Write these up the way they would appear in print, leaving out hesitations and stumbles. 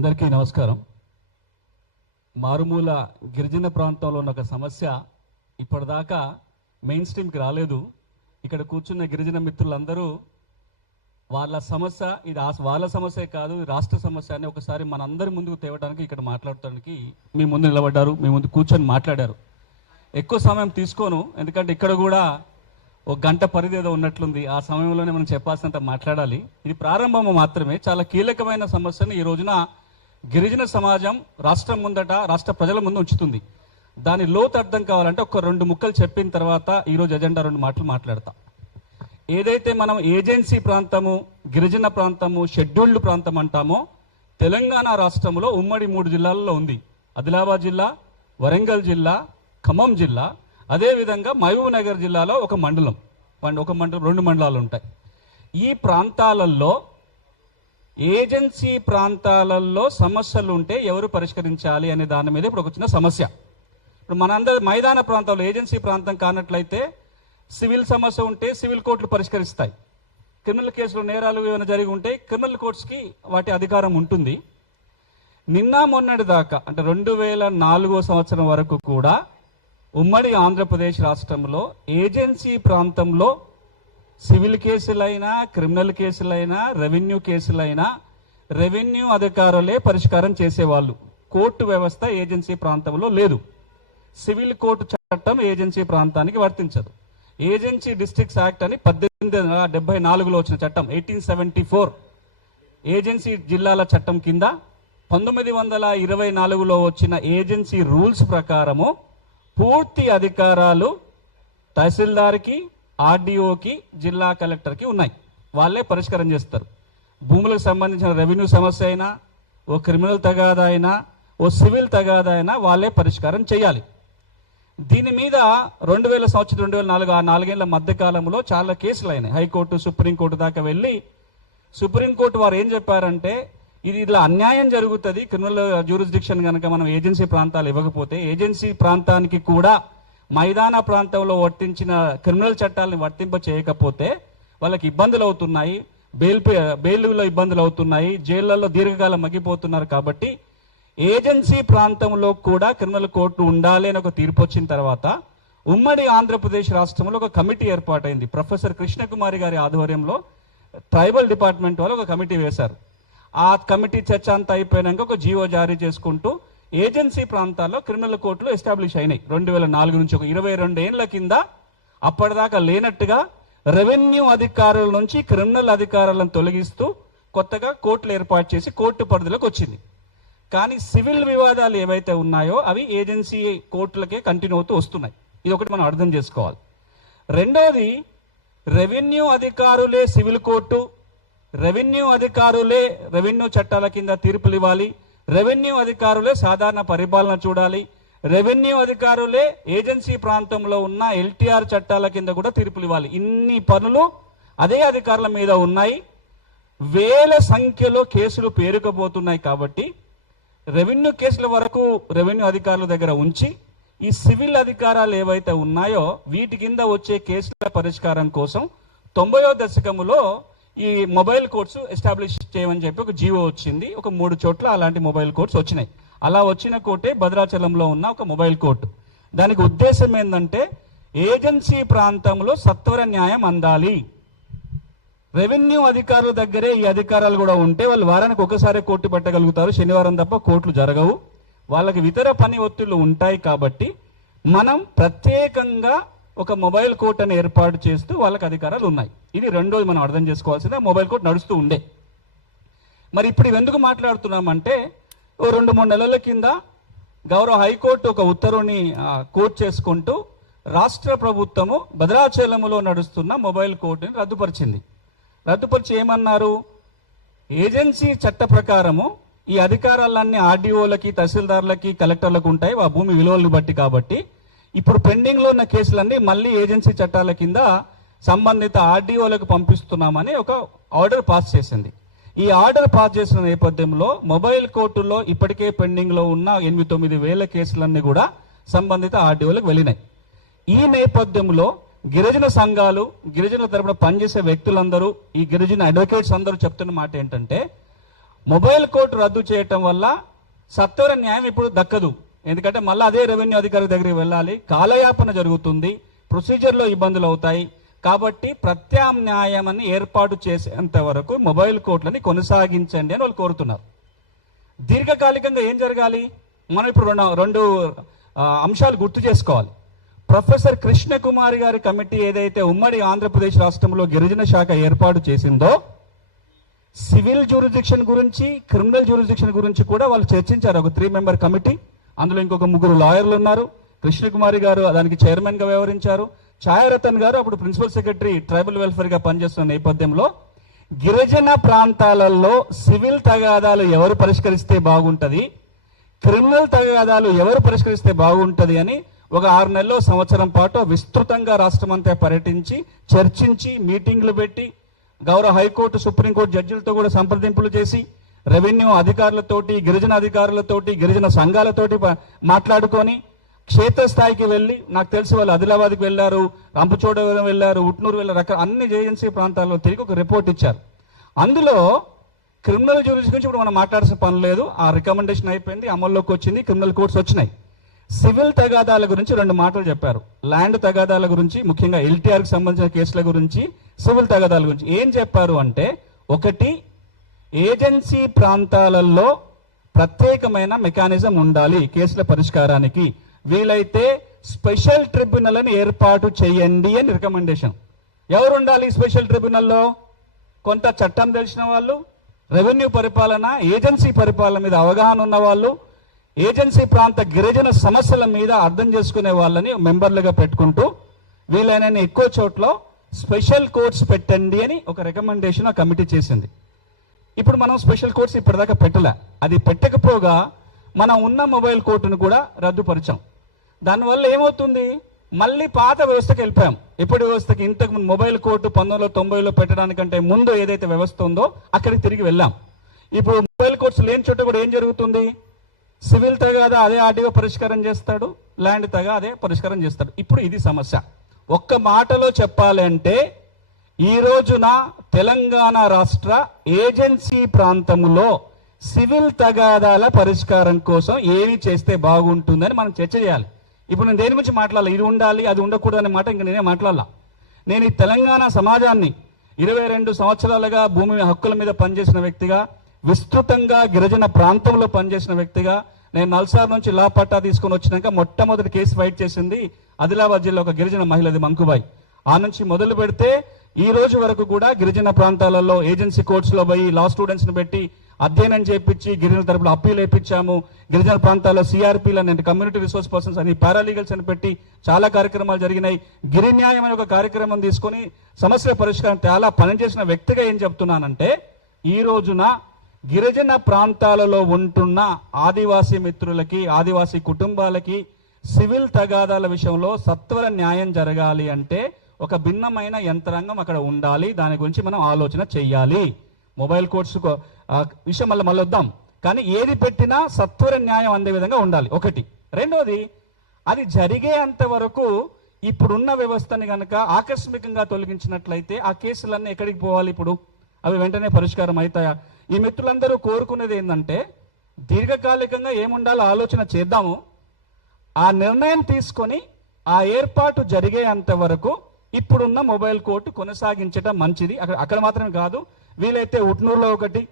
అందరికీ నమస్కారం. మారుమూల గిరిజన ప్రాంతంలో ఉన్న ఒక సమస్య ఇప్పటిదాకా మెయిన్ స్ట్రీమ్కి రాలేదు. ఇక్కడ కూర్చున్న గిరిజన మిత్రులందరూ వాళ్ళ సమస్య ఇది వాళ్ళ సమస్య కాదు, రాష్ట్ర సమస్య అని ఒకసారి మనందరి ముందుకు తేవడానికి ఇక్కడ మాట్లాడటానికి మీ ముందు నిలబడ్డారు, మీ ముందు కూర్చొని మాట్లాడారు. ఎక్కువ సమయం తీసుకోను, ఎందుకంటే ఇక్కడ కూడా ఒక గంట పరిధి ఏదో ఉన్నట్లుంది. ఆ సమయంలోనే మనం చెప్పాల్సినంత మాట్లాడాలి. ఇది ప్రారంభం మాత్రమే. చాలా కీలకమైన సమస్యను ఈ రోజున గిరిజన సమాజం రాష్ట్రం ముందట, రాష్ట్ర ప్రజల ముందు ఉంచుతుంది. దాని లోతు అర్థం కావాలంటే ఒక 2 ముక్కలు చెప్పిన తర్వాత ఈరోజు ఎజెండా 2 మాటలు మాట్లాడతా. ఏదైతే మనం ఏజెన్సీ ప్రాంతము, గిరిజన ప్రాంతము, షెడ్యూల్డ్ ప్రాంతం అంటామో తెలంగాణ రాష్ట్రంలో ఉమ్మడి 3 జిల్లాల్లో ఉంది. ఆదిలాబాద్ జిల్లా, వరంగల్ జిల్లా, ఖమ్మం జిల్లా, అదేవిధంగా మహబూబ్ నగర్ జిల్లాలో ఒక మండలం, 2 మండలాలు ఉంటాయి. ఈ ప్రాంతాలలో ఏజెన్సీ ప్రాంతాలలో సమస్యలు ఉంటే ఎవరు పరిష్కరించాలి అనే దాని మీద ఇప్పుడు ఒక చిన్న సమస్య. ఇప్పుడు మనందరి మైదాన ప్రాంతాల్లో ఏజెన్సీ ప్రాంతం కానట్లయితే సివిల్ సమస్య ఉంటే సివిల్ కోర్టులు పరిష్కరిస్తాయి. క్రిమినల్ కేసులు, నేరాలు ఏమైనా జరిగి ఉంటే క్రిమినల్ కోర్ట్స్కి వాటి అధికారం ఉంటుంది. నిన్న మొన్నటి దాకా అంటే 2004 సంవత్సరం వరకు కూడా ఉమ్మడి ఆంధ్రప్రదేశ్ రాష్ట్రంలో ఏజెన్సీ ప్రాంతంలో సివిల్ కేసులైనా, క్రిమినల్ కేసులైనా, రెవెన్యూ కేసులైనా రెవెన్యూ అధికారులే పరిష్కారం చేసేవాళ్ళు. కోర్టు వ్యవస్థ ఏజెన్సీ ప్రాంతంలో లేదు. సివిల్ కోర్టు చట్టం ఏజెన్సీ ప్రాంతానికి వర్తించదు. ఏజెన్సీ డిస్ట్రిక్ట్స్ యాక్ట్ అని 1874లో వచ్చిన చట్టం, 1874 ఏజెన్సీ జిల్లాల చట్టం కింద 1924లో వచ్చిన ఏజెన్సీ రూల్స్ ప్రకారము పూర్తి అధికారాలు తహసీల్దార్కి, ఆర్డీఓకి, జిల్లా కలెక్టర్కి ఉన్నాయి. వాళ్ళే పరిష్కారం చేస్తారు. భూములకు సంబంధించిన రెవెన్యూ సమస్య అయినా, ఓ క్రిమినల్ తగాదా అయినా, ఓ సివిల్ తగాదా అయినా వాళ్ళే పరిష్కారం చేయాలి. దీని మీద 2000 సంవత్సరం 2004 ఆ 4 ఏళ్ల మధ్యకాలంలో చాలా కేసులు అయినాయి. హైకోర్టు, సుప్రీంకోర్టు దాకా వెళ్ళి సుప్రీంకోర్టు వారు ఏం చెప్పారంటే, ఇది ఇలా అన్యాయం జరుగుతుంది, క్రిమినల్ జ్యూరిస్డిక్షన్ కనుక మనం ఏజెన్సీ ప్రాంతాలు ఇవ్వకపోతే ఏజెన్సీ ప్రాంతానికి కూడా మైదాన ప్రాంతంలో వర్తించిన క్రిమినల్ చట్టాలను వర్తింప చేయకపోతే వాళ్ళకి ఇబ్బందులు అవుతున్నాయి, బెయిల్లో ఇబ్బందులు అవుతున్నాయి, జైళ్లలో దీర్ఘకాలం మగ్గిపోతున్నారు. కాబట్టి ఏజెన్సీ ప్రాంతంలో కూడా క్రిమినల్ కోర్టు ఉండాలి అని ఒక తీర్పు వచ్చిన తర్వాత ఉమ్మడి ఆంధ్రప్రదేశ్ రాష్ట్రంలో ఒక కమిటీ ఏర్పాటైంది. ప్రొఫెసర్ కృష్ణకుమారి గారి ఆధ్వర్యంలో ట్రైబల్ డిపార్ట్మెంట్ వాళ్ళు ఒక కమిటీ వేశారు. ఆ కమిటీ చర్చ అంతా అయిపోయినాక ఒక జీవో జారీ చేసుకుంటూ ఏజెన్సీ ప్రాంతాల్లో క్రిమినల్ కోర్టులు ఎస్టాబ్లిష్ అయినాయి. 2004 నుంచి ఒక 22 ఏళ్ల కింద అప్పటిదాకా లేనట్టుగా రెవెన్యూ అధికారుల నుంచి క్రిమినల్ అధికారులను తొలగిస్తూ కొత్తగా కోర్టులు ఏర్పాటు చేసి కోర్టు పరిధిలోకి వచ్చింది. కానీ సివిల్ వివాదాలు ఏవైతే ఉన్నాయో అవి ఏజెన్సీ కోర్టులకే కంటిన్యూ అవుతూ వస్తున్నాయి. ఇది ఒకటి మనం అర్థం చేసుకోవాలి. రెండోది, రెవెన్యూ అధికారులే సివిల్ కోర్టు, రెవెన్యూ అధికారులే రెవెన్యూ చట్టాల కింద తీర్పులు ఇవ్వాలి, రెవెన్యూ అధికారులే సాధారణ పరిపాలన చూడాలి, రెవెన్యూ అధికారులే ఏజెన్సీ ప్రాంతంలో ఉన్న ఎల్టీఆర్ చట్టాల కింద కూడా తీర్పులు ఇవ్వాలి. ఇన్ని పనులు అదే అధికారుల మీద ఉన్నాయి. వేల సంఖ్యలో కేసులు పేరుకుపోతున్నాయి. కాబట్టి రెవెన్యూ కేసుల వరకు రెవెన్యూ అధికారుల దగ్గర ఉంచి ఈ సివిల్ అధికారాలు ఏవైతే ఉన్నాయో వీటి కింద వచ్చే కేసుల పరిష్కారం కోసం 90వ దశకంలో ఈ మొబైల్ కోర్ట్స్ ఎస్టాబ్లిష్ చేయమని చెప్పి ఒక జీవో వచ్చింది. ఒక 3 చోట్ల అలాంటి మొబైల్ కోర్ట్స్ వచ్చినాయి. అలా వచ్చిన కోర్టే భద్రాచలంలో ఉన్న ఒక మొబైల్ కోర్టు. దానికి ఉద్దేశం ఏంటంటే ఏజెన్సీ ప్రాంతంలో సత్వర న్యాయం అందాలి. రెవెన్యూ అధికారుల దగ్గరే ఈ అధికారాలు కూడా ఉంటే వాళ్ళు వారానికి ఒకసారి కోర్టు పెట్టగలుగుతారు, శనివారం తప్ప కోర్టులు జరగవు. వాళ్ళకి ఇతర పని ఒత్తిళ్లు ఉంటాయి. కాబట్టి మనం ప్రత్యేకంగా ఒక మొబైల్ కోర్ట్ అని ఏర్పాటు చేస్తూ వాళ్ళకి అధికారాలు ఉన్నాయి. ఇది రెండోది మనం అర్థం చేసుకోవాల్సిందే. మొబైల్ కోర్ట్ నడుస్తూ ఉండే. మరి ఇప్పుడు ఎందుకు మాట్లాడుతున్నామంటే, ఓ 2-3 నెలల కింద గౌరవ హైకోర్టు ఒక ఉత్తర్వుని కోర్టు చేసుకుంటూ రాష్ట్ర ప్రభుత్వము భద్రాచలములో నడుస్తున్న మొబైల్ కోర్టుని రద్దుపరిచింది. రద్దుపరిచి ఏమన్నారు, ఏజెన్సీ చట్ట ప్రకారము ఈ అధికారాలన్నీ ఆర్డీఓలకి, తహసీల్దార్లకి, కలెక్టర్లకు ఉంటాయి ఆ భూమి విలువలను బట్టి. కాబట్టి ఇప్పుడు పెండింగ్లో ఉన్న కేసులన్నీ మళ్ళీ ఏజెన్సీ చట్టాల కింద సంబంధిత ఆర్డీఓలకు పంపిస్తున్నామని ఒక ఆర్డర్ పాస్ చేసింది. ఈ ఆర్డర్ పాస్ చేసిన నేపథ్యంలో మొబైల్ కోర్టులో ఇప్పటికే పెండింగ్లో ఉన్న 8-9 వేల కేసులన్నీ కూడా సంబంధిత ఆర్డీఓలకు వెళ్ళినాయి. ఈ నేపథ్యంలో గిరిజన సంఘాలు, గిరిజనుల తరపున పనిచేసే వ్యక్తులందరూ, ఈ గిరిజన అడ్వకేట్స్ అందరూ చెప్తున్న మాట ఏంటంటే, మొబైల్ కోర్టు రద్దు చేయటం వల్ల సత్వర న్యాయం ఇప్పుడు దక్కదు. ఎందుకంటే మళ్ళీ అదే రెవెన్యూ అధికారి దగ్గరికి వెళ్ళాలి, కాలయాపన జరుగుతుంది, ప్రొసీజర్లో ఇబ్బందులు అవుతాయి. కాబట్టి ప్రత్యామ్నాయం అని ఏర్పాటు చేసేంత వరకు మొబైల్ కోర్టులని కొనసాగించండి అని వాళ్ళు కోరుతున్నారు. దీర్ఘకాలికంగా ఏం జరగాలి? మనం ఇప్పుడు రెండు అంశాలు గుర్తు చేసుకోవాలి. ప్రొఫెసర్ కృష్ణకుమారి గారి కమిటీ ఏదైతే ఉమ్మడి ఆంధ్రప్రదేశ్ రాష్ట్రంలో గిరిజన శాఖ ఏర్పాటు చేసిందో, సివిల్ జ్యూరిడిక్షన్ గురించి, క్రిమినల్ జ్యూరిడిక్షన్ గురించి కూడా వాళ్ళు చర్చించారు. ఒక 3 మెంబర్ కమిటీ, అందులో ఇంకొక 3 లాయర్లు ఉన్నారు. కృష్ణకుమారి గారు దానికి చైర్మన్ గా వ్యవహరించారు. ఛాయారతన్ గారు అప్పుడు ప్రిన్సిపల్ సెక్రటరీ ట్రైబల్ వెల్ఫేర్ గా పనిచేస్తున్న నేపథ్యంలో గిరిజన ప్రాంతాలలో సివిల్ తగాదాలు ఎవరు పరిష్కరిస్తే బాగుంటది, క్రిమినల్ తగాదాలు ఎవరు పరిష్కరిస్తే బాగుంటది అని ఒక 6 నెలలు సంవత్సరం పాటు విస్తృతంగా రాష్ట్రమంతా పర్యటించి చర్చించి మీటింగ్లు పెట్టి గౌరవ హైకోర్టు సుప్రీంకోర్టు జడ్జిలతో కూడా సంప్రదింపులు చేసి రెవెన్యూ అధికారులతోటి గిరిజన అధికారులతోటి గిరిజన సంఘాలతోటి మాట్లాడుకొని క్షేత్రస్థాయికి వెళ్ళి, నాకు తెలిసి వాళ్ళు ఆదిలాబాద్కి వెళ్ళారు, రంపచోడవరం వెళ్ళారు, ఉట్నూరు వెళ్ళారు, అన్ని ఏజెన్సీ ప్రాంతాల్లో తిరిగి ఒక రిపోర్ట్ ఇచ్చారు. అందులో క్రిమినల్ జ్యూరిడిక్షన్ గురించి ఇప్పుడు మనం మాట్లాడాల్సిన పని లేదు. ఆ రికమెండేషన్ అయిపోయింది, అమల్లోకి వచ్చింది, క్రిమినల్ కోర్ట్స్ వచ్చినాయి. సివిల్ తగాదాల గురించి 2 మాటలు చెప్పారు. ల్యాండ్ తగాదాల గురించి, ముఖ్యంగా ఎల్టీఆర్కి సంబంధించిన కేసుల గురించి, సివిల్ తగాదాల గురించి ఏం చెప్పారు అంటే, ఒకటి, ఏజెన్సీ ప్రాంతాలలో ప్రత్యేకమైన మెకానిజం ఉండాలి కేసుల పరిష్కారానికి, వీలైతే స్పెషల్ ట్రిబ్యునల్ అని ఏర్పాటు చేయండి అని రికమెండేషన్. ఎవరు ఉండాలి స్పెషల్ ట్రిబ్యునల్లో? కొంత చట్టం తెలిసిన వాళ్ళు, రెవెన్యూ పరిపాలన, ఏజెన్సీ పరిపాలన మీద అవగాహన ఉన్న వాళ్ళు, ఏజెన్సీ ప్రాంత గిరిజన సమస్యల మీద అర్థం చేసుకునే వాళ్ళని మెంబర్లుగా పెట్టుకుంటూ వీలైన ఎక్కువ చోట్ల స్పెషల్ కోర్ట్స్ పెట్టండి అని ఒక రికమెండేషన్ ఆ కమిటీ చేసింది. ఇప్పుడు మనం స్పెషల్ కోర్ట్స్ ఇప్పటిదాకా పెట్టలే. అది పెట్టకపోగా మనం ఉన్న మొబైల్ కోర్టును కూడా రద్దుపరిచాం. దానివల్ల ఏమవుతుంది? మళ్ళీ పాత వ్యవస్థకి వెళ్ళిపోయాం. ఎప్పుడు వ్యవస్థకి? ఇంతకు ముందు మొబైల్ కోర్టు 1990లో పెట్టడానికంటే ముందు ఏదైతే వ్యవస్థ ఉందో అక్కడికి తిరిగి వెళ్ళాం. ఇప్పుడు మొబైల్ కోర్ట్స్ లేని చోట కూడా ఏం జరుగుతుంది? సివిల్ తగాదా అదే ఆర్డీఓ పరిష్కారం చేస్తాడు, ల్యాండ్ తగా అదే పరిష్కారం చేస్తాడు. ఇప్పుడు ఇది సమస్య. ఒక్క మాటలో చెప్పాలి అంటే, ఈ రోజున తెలంగాణ రాష్ట్ర ఏజెన్సీ ప్రాంతంలో సివిల్ తగాదాల పరిష్కారం కోసం ఏమి చేస్తే బాగుంటుందని మనం చర్చ చేయాలి. ఇప్పుడు నేను దేని గురించి మాట్లాడాలి? ఇది ఉండాలి, అది ఉండకూడదు అనే మాట ఇంకా నేనే మాట్లాడాల. నేను ఈ తెలంగాణ సమాజాన్ని 22 సంవత్సరాలుగా భూమి హక్కుల మీద పనిచేసిన వ్యక్తిగా, విస్తృతంగా గిరిజన ప్రాంతంలో పనిచేసిన వ్యక్తిగా, నేను నల్సార్ నుంచి లా పట్టా తీసుకొని వచ్చినాక మొట్టమొదటి కేసు ఫైట్ చేసింది ఆదిలాబాద్ జిల్లా ఒక గిరిజన మహిళది మంకుబాయి. ఆ నుంచి మొదలు పెడితే ఈ రోజు వరకు కూడా గిరిజన ప్రాంతాలలో ఏజెన్సీ కోర్ట్స్ లో పోయి లా స్టూడెంట్స్ ని పెట్టి అధ్యయనం చేయించి గిరిజన తరపున అప్పీలు వేయించాము. గిరిజన ప్రాంతాల్లో సిఆర్పీలను అంటే కమ్యూనిటీ రిసోర్స్ పర్సన్స్ అని పారాలీగల్స్ అని పెట్టి చాలా కార్యక్రమాలు జరిగినాయి. గిరి న్యాయం అనే ఒక కార్యక్రమం తీసుకొని సమస్యల పరిష్కారం చాలా పనిచేసిన వ్యక్తిగా ఏం చెప్తున్నానంటే, ఈ రోజున గిరిజన ప్రాంతాలలో ఉంటున్న ఆదివాసీ మిత్రులకి, ఆదివాసీ కుటుంబాలకి సివిల్ తగాదాల విషయంలో సత్వర న్యాయం జరగాలి అంటే ఒక భిన్నమైన యంత్రాంగం అక్కడ ఉండాలి. దాని గురించి మనం ఆలోచన చెయ్యాలి. మొబైల్ కోర్ట్స్ విషయం మళ్ళీ వద్దాం, కానీ ఏది పెట్టినా సత్వర న్యాయం అందే విధంగా ఉండాలి. ఒకటి. రెండోది, అది జరిగేంత వరకు ఇప్పుడున్న వ్యవస్థని కనుక ఆకస్మికంగా తొలగించినట్లయితే ఆ కేసులన్నీ ఎక్కడికి పోవాలి? ఇప్పుడు అవి వెంటనే పరిష్కారం అవుతాయా? ఈ మిత్రులందరూ కోరుకునేది ఏంటంటే, దీర్ఘకాలికంగా ఏముండాలో ఆలోచన చేద్దాము, ఆ నిర్ణయం తీసుకొని ఆ ఏర్పాటు జరిగేంత వరకు ఇప్పుడున్న మొబైల్ కోర్టు కొనసాగించడం మంచిది. అక్కడ మాత్రమే కాదు, వీలైతే ఉట్నూరులో ఒకటి,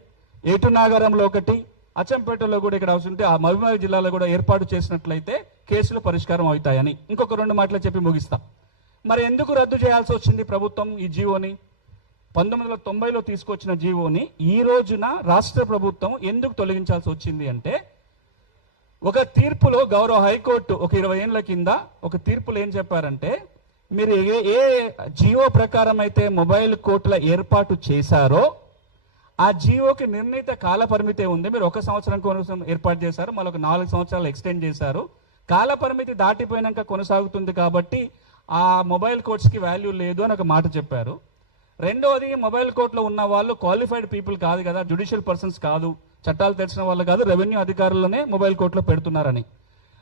ఏటునాగరంలో ఒకటి, అచ్చంపేటలో కూడా ఇక్కడ అవసరం ఉంటే ఆ మహబూబాబాద్ జిల్లాలో కూడా ఏర్పాటు చేసినట్లయితే కేసులు పరిష్కారం అవుతాయని ఇంకొక 2 మాటలు చెప్పి ముగిస్తాం. మరి ఎందుకు రద్దు చేయాల్సి వచ్చింది ప్రభుత్వం ఈ జీవోని? 1990లో తీసుకొచ్చిన జీవోని ఈ రోజున రాష్ట్ర ప్రభుత్వం ఎందుకు తొలగించాల్సి వచ్చింది అంటే, ఒక తీర్పులో గౌరవ హైకోర్టు ఒక 20 ఏళ్ల కింద ఒక తీర్పులో ఏం చెప్పారంటే, మీరు ఏ జియో ప్రకారం అయితే మొబైల్ కోర్టుల ఏర్పాటు చేశారో ఆ జియోకి నిర్ణీత కాల పరిమితి ఉంది. మీరు 1 సంవత్సరం కోసం ఏర్పాటు చేశారు, మళ్ళీ ఒక 4 సంవత్సరాలు ఎక్స్టెండ్ చేశారు. కాల పరిమితి దాటిపోయినాక కొనసాగుతుంది కాబట్టి ఆ మొబైల్ కోర్ట్స్కి వాల్యూ లేదు అని ఒక మాట చెప్పారు. రెండోది, మొబైల్ కోర్టులో ఉన్న వాళ్ళు క్వాలిఫైడ్ పీపుల్ కాదు కదా, జ్యుడిషియల్ పర్సన్స్ కాదు, చట్టాలు తెలిసిన వాళ్ళు కాదు, రెవెన్యూ అధికారులనే మొబైల్ కోర్టులో పెడుతున్నారని.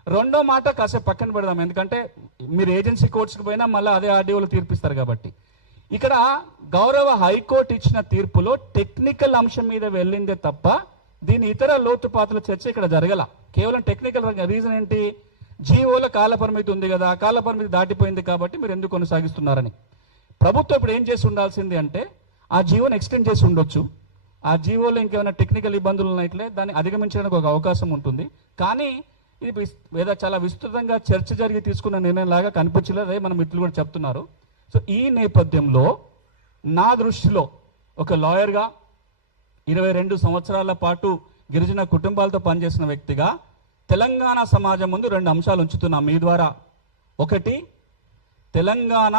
రెండో మాట కాసేపు పక్కన పెడదాం, ఎందుకంటే మీరు ఏజెన్సీ కోర్ట్స్కి పోయినా మళ్ళీ అదే ఆర్డీఓలు తీర్పిస్తారు కాబట్టి. ఇక్కడ గౌరవ హైకోర్టు ఇచ్చిన తీర్పులో టెక్నికల్ అంశం మీద వెళ్ళిందే తప్ప దీని ఇతర లోతుపాతుల చర్చ ఇక్కడ జరగల. కేవలం టెక్నికల్ రీజన్ ఏంటి, జీవోల కాల పరిమితి ఉంది కదా, కాల పరిమితి దాటిపోయింది కాబట్టి మీరు ఎందుకు కొనసాగిస్తున్నారని. ప్రభుత్వం ఇప్పుడు ఏం చేసి ఉండాల్సింది అంటే ఆ జీవోని ఎక్స్టెండ్ చేసి ఉండొచ్చు. ఆ జీవోలో ఇంకేమైనా టెక్నికల్ ఇబ్బందులు ఉన్నట్లే దాన్ని అధిగమించడానికి ఒక అవకాశం ఉంటుంది. కానీ ఇది ఏదో చాలా విస్తృతంగా చర్చ జరిగి తీసుకున్న నిర్ణయం లాగా కనిపించలేదు, అదే మన మిత్రులు కూడా చెప్తున్నారు. సో ఈ నేపథ్యంలో నా దృష్టిలో ఒక లాయర్గా 22 సంవత్సరాల పాటు గిరిజన కుటుంబాలతో పనిచేసిన వ్యక్తిగా తెలంగాణ సమాజం ముందు 2 అంశాలు ఉంచుతున్నా మీ ద్వారా. ఒకటి, తెలంగాణ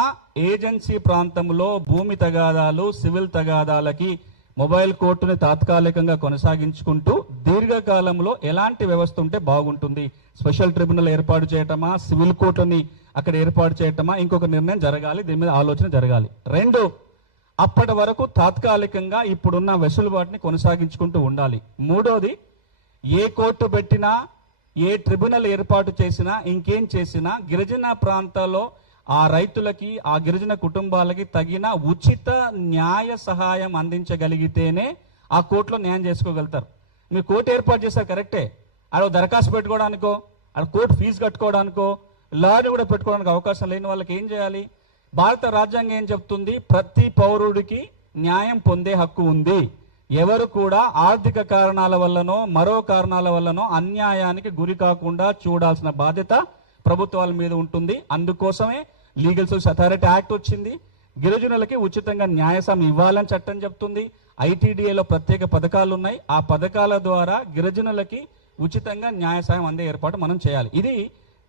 ఏజెన్సీ ప్రాంతంలో భూమి తగాదాలు, సివిల్ తగాదాలకి మొబైల్ కోర్టుని తాత్కాలికంగా కొనసాగించుకుంటూ దీర్ఘకాలంలో ఎలాంటి వ్యవస్థ ఉంటే బాగుంటుంది, స్పెషల్ ట్రిబ్యునల్ ఏర్పాటు చేయటమా, సివిల్ కోర్టుని అక్కడ ఏర్పాటు చేయటమా, ఇంకొక నిర్ణయం జరగాలి, దీని మీద ఆలోచన జరగాలి. 2, అప్పటి వరకు తాత్కాలికంగా ఇప్పుడున్న వెసులుబాటుని కొనసాగించుకుంటూ ఉండాలి. 3వది, ఏ కోర్టు పెట్టినా, ఏ ట్రిబ్యునల్ ఏర్పాటు చేసినా, ఇంకేం చేసినా గిరిజన ప్రాంతాల్లో ఆ రైతులకి, ఆ గిరిజన కుటుంబాలకి తగిన ఉచిత న్యాయ సహాయం అందించగలిగితేనే ఆ కోర్టులో న్యాయం చేసుకోగలుగుతారు. మీరు కోర్టు ఏర్పాటు చేశారు కరెక్టే, ఆడ దరఖాస్తు పెట్టుకోవడానికో, ఆడ కోర్టు ఫీజు కట్టుకోవడానికో, లాని కూడా పెట్టుకోవడానికి అవకాశం లేని వాళ్ళకి ఏం చేయాలి? భారత రాజ్యాంగం ఏం చెప్తుంది? ప్రతి పౌరుడికి న్యాయం పొందే హక్కు ఉంది. ఎవరు కూడా ఆర్థిక కారణాల వల్లనో మరో కారణాల వల్లనో అన్యాయానికి గురి కాకుండా చూడాల్సిన బాధ్యత ప్రభుత్వాల మీద ఉంటుంది. అందుకోసమే లీగల్ సర్వీస్ అథారిటీ యాక్ట్ వచ్చింది. గిరిజనులకి ఉచితంగా న్యాయసాయం ఇవ్వాలని చట్టం చెప్తుంది. ఐటీడీఏలో ప్రత్యేక పథకాలు ఉన్నాయి. ఆ పథకాల ద్వారా గిరిజనులకి ఉచితంగా న్యాయసాయం అందే ఏర్పాటు మనం చేయాలి. ఇది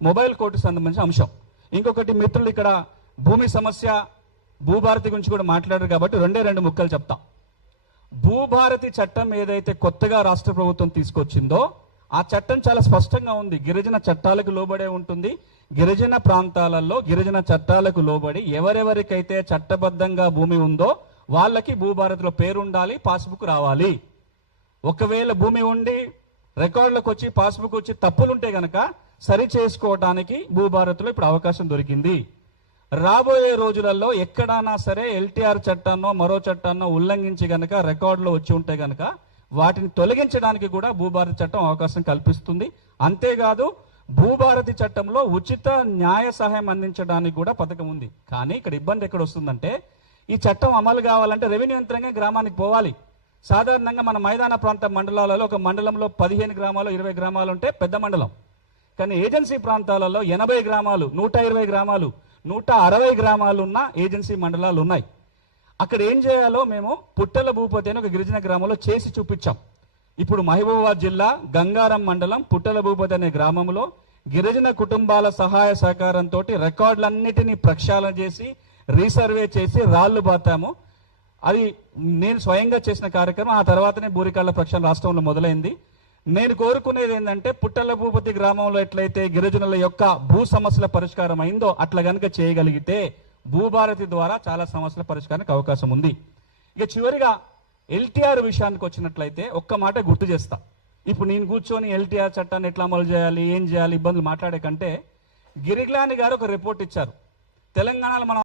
మొబైల్ కోర్టుకు సంబంధించిన అంశం. ఇంకొకటి, మిత్రులు ఇక్కడ భూమి సమస్య, భూభారతి గురించి కూడా మాట్లాడారు కాబట్టి 2 ముక్కలు చెప్తా. భూభారతి చట్టం ఏదైతే కొత్తగా రాష్ట్ర ప్రభుత్వం తీసుకొచ్చిందో ఆ చట్టం చాలా స్పష్టంగా ఉంది. గిరిజన చట్టాలకు లోబడే ఉంటుంది. గిరిజన ప్రాంతాలలో గిరిజన చట్టాలకు లోబడి ఎవరెవరికైతే చట్టబద్ధంగా భూమి ఉందో వాళ్ళకి భూభారతిలో పేరు ఉండాలి, పాస్బుక్ రావాలి. ఒకవేళ భూమి ఉండి రికార్డులకు వచ్చి పాస్బుక్ వచ్చి తప్పులుంటే గనక సరి చేసుకోవడానికి భూభారతిలో ఇప్పుడు అవకాశం దొరికింది. రాబోయే రోజులలో ఎక్కడైనా సరే ఎల్టీఆర్ చట్టాన్నో మరో చట్టాన్నో ఉల్లంఘించి గనక రికార్డులో వచ్చి ఉంటే గనక వాటిని తొలగించడానికి కూడా భూభారతి చట్టం అవకాశం కల్పిస్తుంది. అంతేకాదు భూభారతి చట్టంలో ఉచిత న్యాయ సహాయం అందించడానికి కూడా పథకం ఉంది. కానీ ఇక్కడ ఇబ్బంది ఎక్కడ వస్తుందంటే, ఈ చట్టం అమలు కావాలంటే రెవెన్యూ యంత్రాంగం గ్రామానికి పోవాలి. సాధారణంగా మన మైదాన ప్రాంత మండలాలలో ఒక మండలంలో 15 గ్రామాలు 20 గ్రామాలు ఉంటే పెద్ద మండలం. కానీ ఏజెన్సీ ప్రాంతాలలో 80 గ్రామాలు 120 గ్రామాలు 160 గ్రామాలు ఉన్న ఏజెన్సీ మండలాలు ఉన్నాయి. అక్కడ ఏం చేయాలో మేము పుట్టల భూపతి అని ఒక గిరిజన గ్రామంలో చేసి చూపించాం. ఇప్పుడు మహబూబాబాద్ జిల్లా గంగారం మండలం పుట్టల భూపతి అనే గ్రామంలో గిరిజన కుటుంబాల సహాయ సహకారంతో రికార్డులన్నిటినీ ప్రక్షాళన చేసి రీసర్వే చేసి రాళ్లు బాతాము. అది నేను స్వయంగా చేసిన కార్యక్రమం. ఆ తర్వాతనే బూరికాళ్ల ప్రక్షాళన రాష్ట్రంలో మొదలైంది. నేను కోరుకునేది ఏంటంటే, పుట్టల భూపతి గ్రామంలో ఎట్లయితే గిరిజనుల యొక్క భూ సమస్యల పరిష్కారం అయిందో అట్లా కనుక చేయగలిగితే భూభారతి ద్వారా చాలా సమస్యల పరిష్కారానికి అవకాశం ఉంది. ఇక చివరిగా ఎల్టీఆర్ విషయానికి వచ్చినట్లయితే ఒక్క మాట గుర్తు చేస్తా. ఇప్పుడు నేను కూర్చొని ఎల్టీఆర్ చట్టాన్ని ఎట్లా అమలు చేయాలి, ఏం చేయాలి, ఇబ్బందులు మాట్లాడే కంటే గిరిగ్లాని గారు ఒక రిపోర్ట్ ఇచ్చారు. తెలంగాణలో మనం